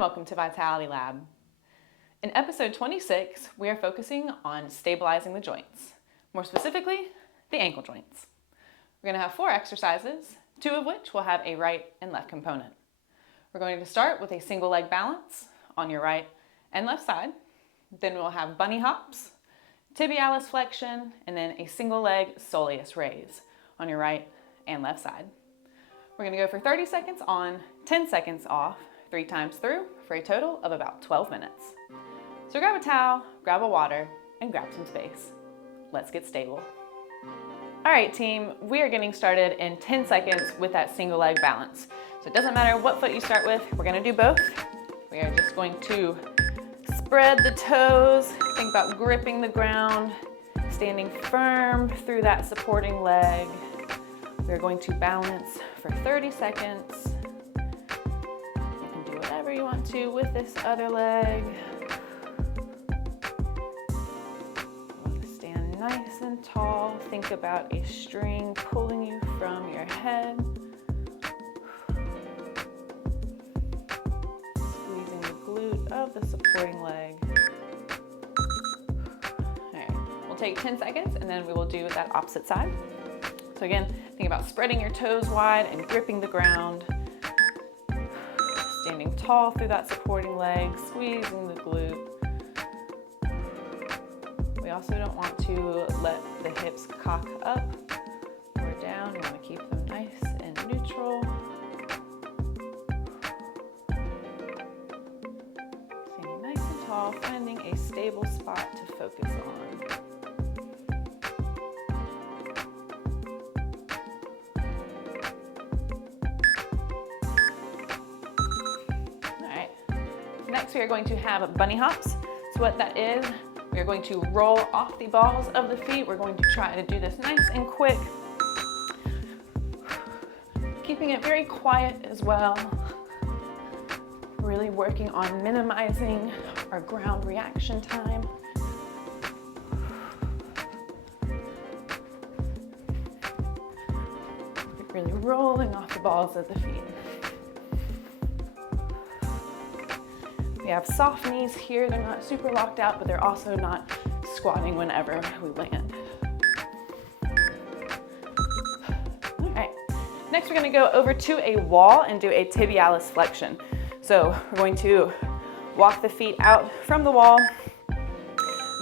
welcome to Vitality Lab. In episode 26, we are focusing on stabilizing the joints, more specifically, the ankle joints. We're going to have 4 exercises, 2 of which will have a right and left component. We're going to start with a single leg balance on your right and left side. Then we'll have bunny hops, Tibialis Flexion, and then a single leg Soleus raise on your right and left side. We're going to go for 30 seconds on, 10 seconds off, 3 times through for a total of about 12 minutes. So grab a towel, grab a water, and grab some space. Let's get stable. All right, team, we are getting started in 10 seconds with that single leg balance. So it doesn't matter what foot you start with, we're gonna do both. We are just going to spread the toes, think about gripping the ground, standing firm through that supporting leg. We're going to balance for 30 seconds. Whatever you want to with this other leg. Stand nice and tall. Think about a string pulling you from your head. Squeezing the glute of the supporting leg. All right, we'll take 10 seconds and then we will do that opposite side. So again, think about spreading your toes wide and gripping the ground. Standing tall through that supporting leg, squeezing the glute. We also don't want to let the hips cock up or down. We want to keep them nice and neutral. Standing nice and tall, finding a stable spot to focus on. Next, we are going to have bunny hops. So what that is, we are going to roll off the balls of the feet. We're going to try to do this nice and quick. Keeping it very quiet as well. Really working on minimizing our ground reaction time. Really rolling off the balls of the feet. We have soft knees here. They're not super locked out, but they're also not squatting whenever we land. All right, next we're gonna go over to a wall and do a tibialis flexion. So we're going to walk the feet out from the wall.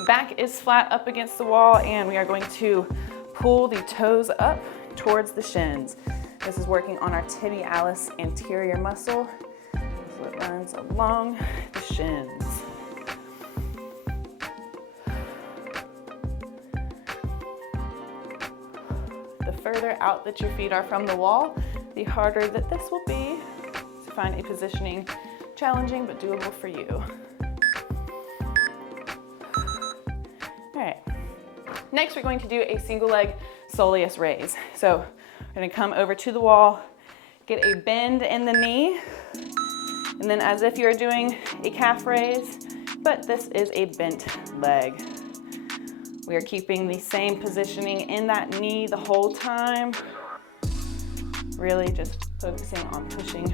Back is flat up against the wall, and we are going to pull the toes up towards the shins. This is working on our tibialis anterior muscle. So it runs along the shins. The further out that your feet are from the wall, the harder that this will be. So find a positioning challenging but doable for you. All right. Next, we're going to do a single leg soleus raise. So we're going to come over to the wall, get a bend in the knee, and then as if you're doing a calf raise, but this is a bent leg. We are keeping the same positioning in that knee the whole time. Really just focusing on pushing,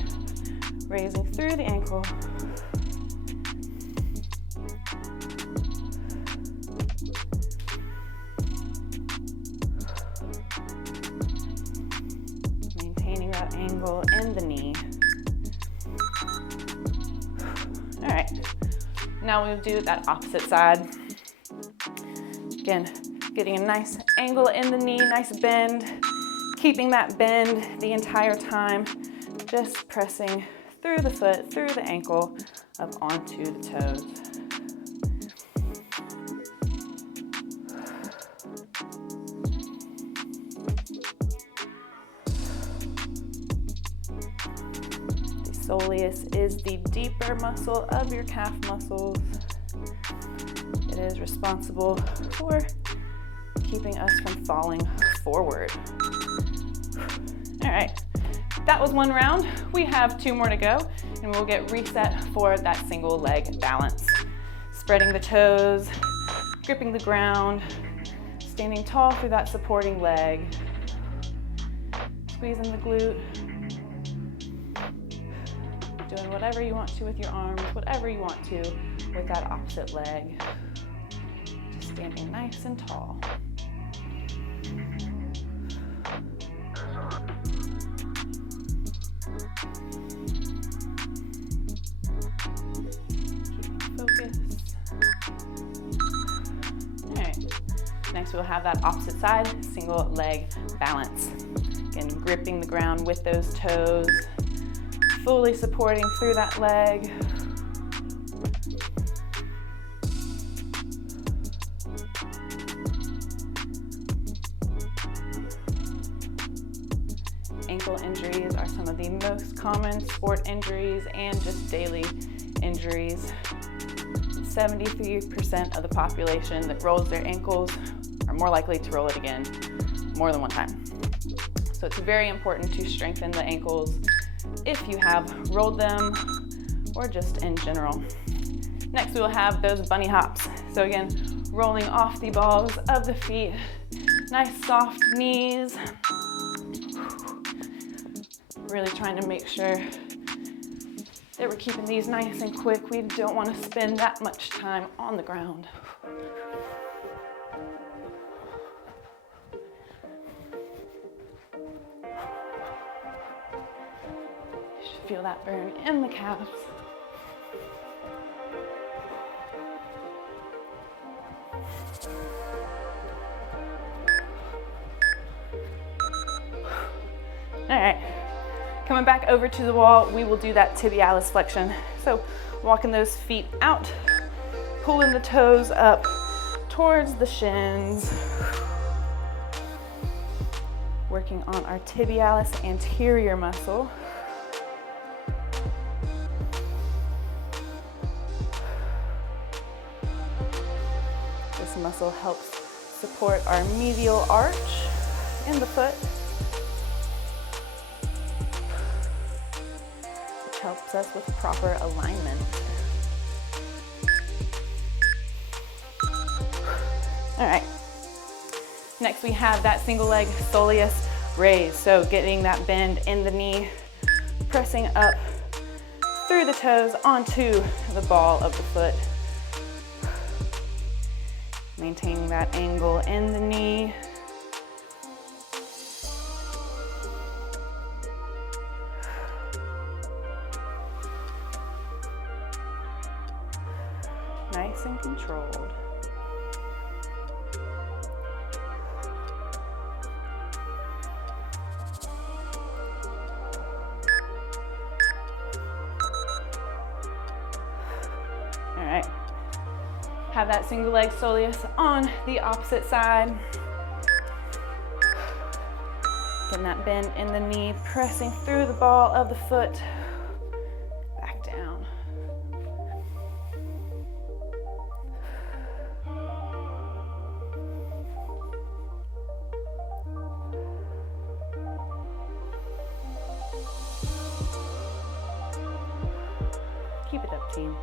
raising through the ankle. Maintaining that angle in the knee. All right, now we'll do that opposite side. Again, getting a nice angle in the knee, nice bend, keeping that bend the entire time, just pressing through the foot, through the ankle, up onto the toes. Soleus is the deeper muscle of your calf muscles. It is responsible for keeping us from falling forward. All right, that was 1 round. We have 2 more to go, and we'll get reset for that single leg balance. Spreading the toes, gripping the ground, standing tall through that supporting leg, squeezing the glute. Doing whatever you want to with your arms, whatever you want to with that opposite leg. Just standing nice and tall. Keeping focus. All right. Next, we'll have that opposite side, single leg balance. Again, gripping the ground with those toes, fully supporting through that leg. Ankle injuries are some of the most common sport injuries and just daily injuries. 73% of the population that rolls their ankles are more likely to roll it again more than one time. So it's very important to strengthen the ankles if you have rolled them or just in general. Next, we will have those bunny hops. So again, rolling off the balls of the feet, nice soft knees. Really trying to make sure that we're keeping these nice and quick. We don't want to spend that much time on the ground. You should feel that burn in the calves. All right. Coming back over to the wall, we will do that tibialis flexion. So walking those feet out, pulling the toes up towards the shins. Working on our tibialis anterior muscle. This muscle helps support our medial arch in the foot. Helps us with proper alignment. All right. Next, we have that single leg soleus raise. So getting that bend in the knee, pressing up through the toes onto the ball of the foot. Maintaining that angle in the knee. Nice and controlled. All right. Have that single leg soleus on the opposite side. Getting that bend in the knee, pressing through the ball of the foot. Back down. Keep it up, team.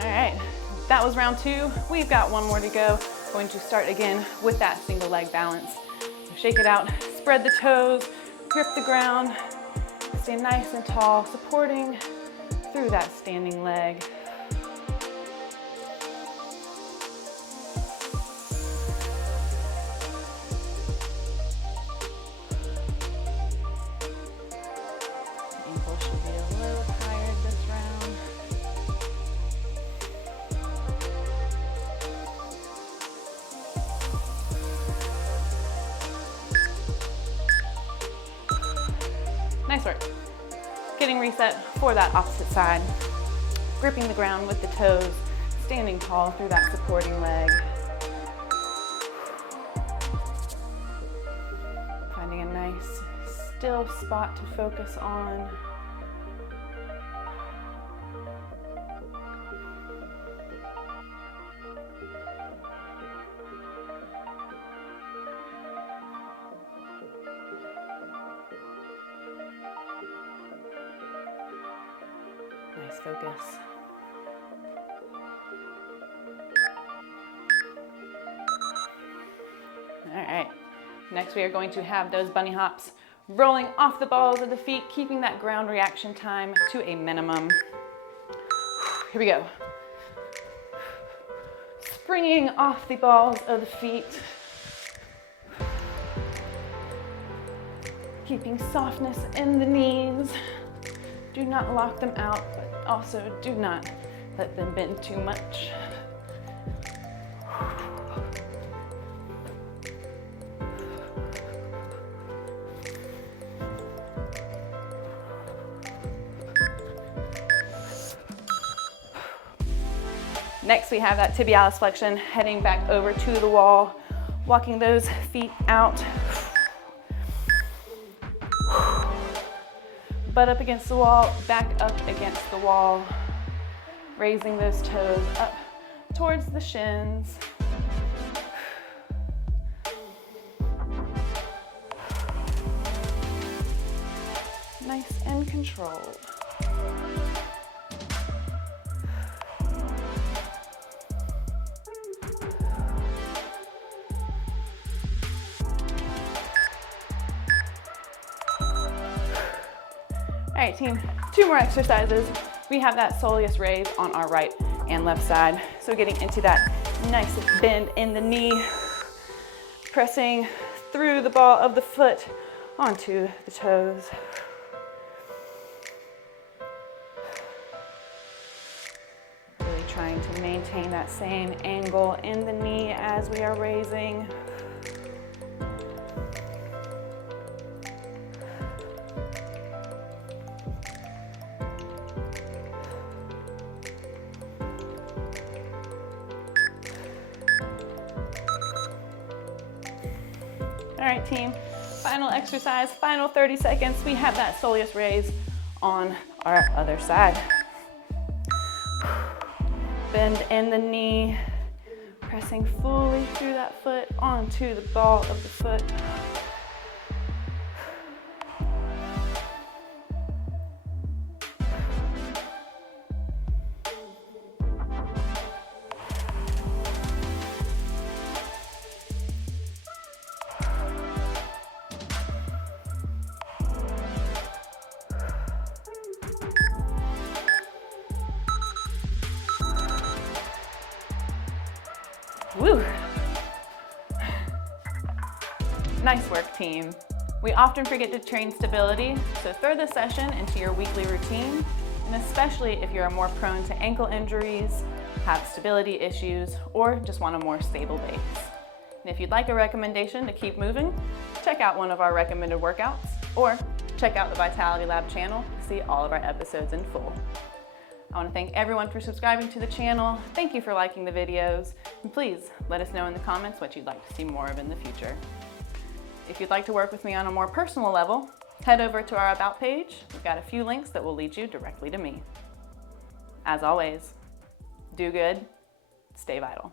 All right, that was round 2. We've got one more to go. Going to start again with that single leg balance. So shake it out, spread the toes, grip the ground, stay nice and tall, supporting through that standing leg. Ankle should be a little tired this round. Nice work. Getting reset for that opposite side. Gripping the ground with the toes, standing tall through that supporting leg. Finding a nice, still spot to focus on. Nice focus. All right, next we are going to have those bunny hops rolling off the balls of the feet, keeping that ground reaction time to a minimum. Here we go. Springing off the balls of the feet. Keeping softness in the knees. Do not lock them out, but also do not let them bend too much. Next, we have that tibialis flexion, heading back over to the wall, walking those feet out. Butt up against the wall, back up against the wall, raising those toes up towards the shins. Nice and controlled. All right, team, 2 more exercises. We have that Soleus raise on our right and left side. So getting into that nice bend in the knee, pressing through the ball of the foot onto the toes. Really trying to maintain that same angle in the knee as we are raising. All right, team, final exercise, final 30 seconds. We have that Soleus raise on our other side. Bend in the knee, pressing fully through that foot onto the ball of the foot. Woo! Nice work, team. We often forget to train stability, so throw this session into your weekly routine, and especially if you're more prone to ankle injuries, have stability issues, or just want a more stable base. And if you'd like a recommendation to keep moving, check out one of our recommended workouts, or check out the Vitality Lab channel to see all of our episodes in full. I want to thank everyone for subscribing to the channel. Thank you for liking the videos. And please let us know in the comments what you'd like to see more of in the future. If you'd like to work with me on a more personal level, head over to our About page. We've got a few links that will lead you directly to me. As always, do good, stay vital.